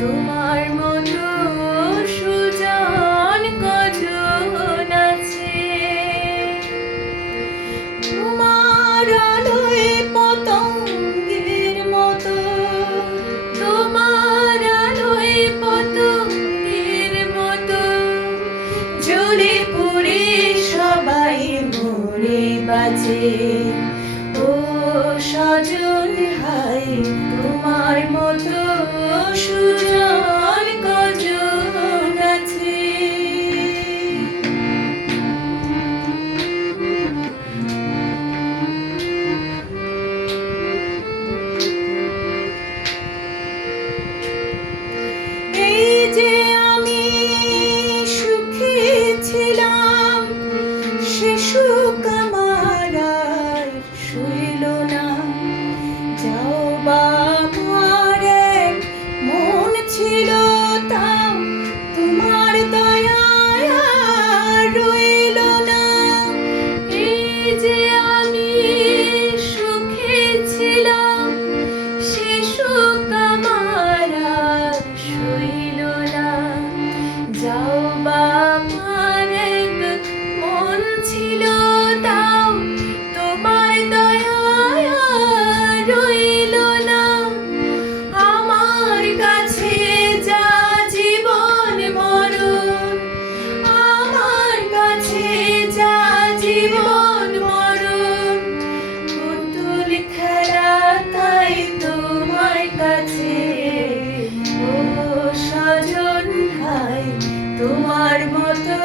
তোমার মতো সুজন কজন আছে। তোমার আলোয় পতঙ্গের মতো, তোমার আলোয় পতঙ্গের মতো জ্বলে পুড়ে সবাই মরে বাঁচে। ও সজন হায়, তোমার মতো সুজন কজন আছে। এই যে আমি সুখী ছিলাম, সে সুখ আমার আর সইল না। যাও বা আমার এক মন ছিল, তাও তোমার দয়ায় আর রইল না। এই যে আমি সুখী ছিলাম, সে সুখ আমার আর সইল না। যাও বা আমার এক মন ছিল, তাও তোমার দয়ায় আর রইল না। আমার কাছে যা জীবন মরণ, আমার কাছে যা জীবন মরণ, পুতুল খেলা তাই তোমার কাছে। ও সজন হায়, তোমার মতো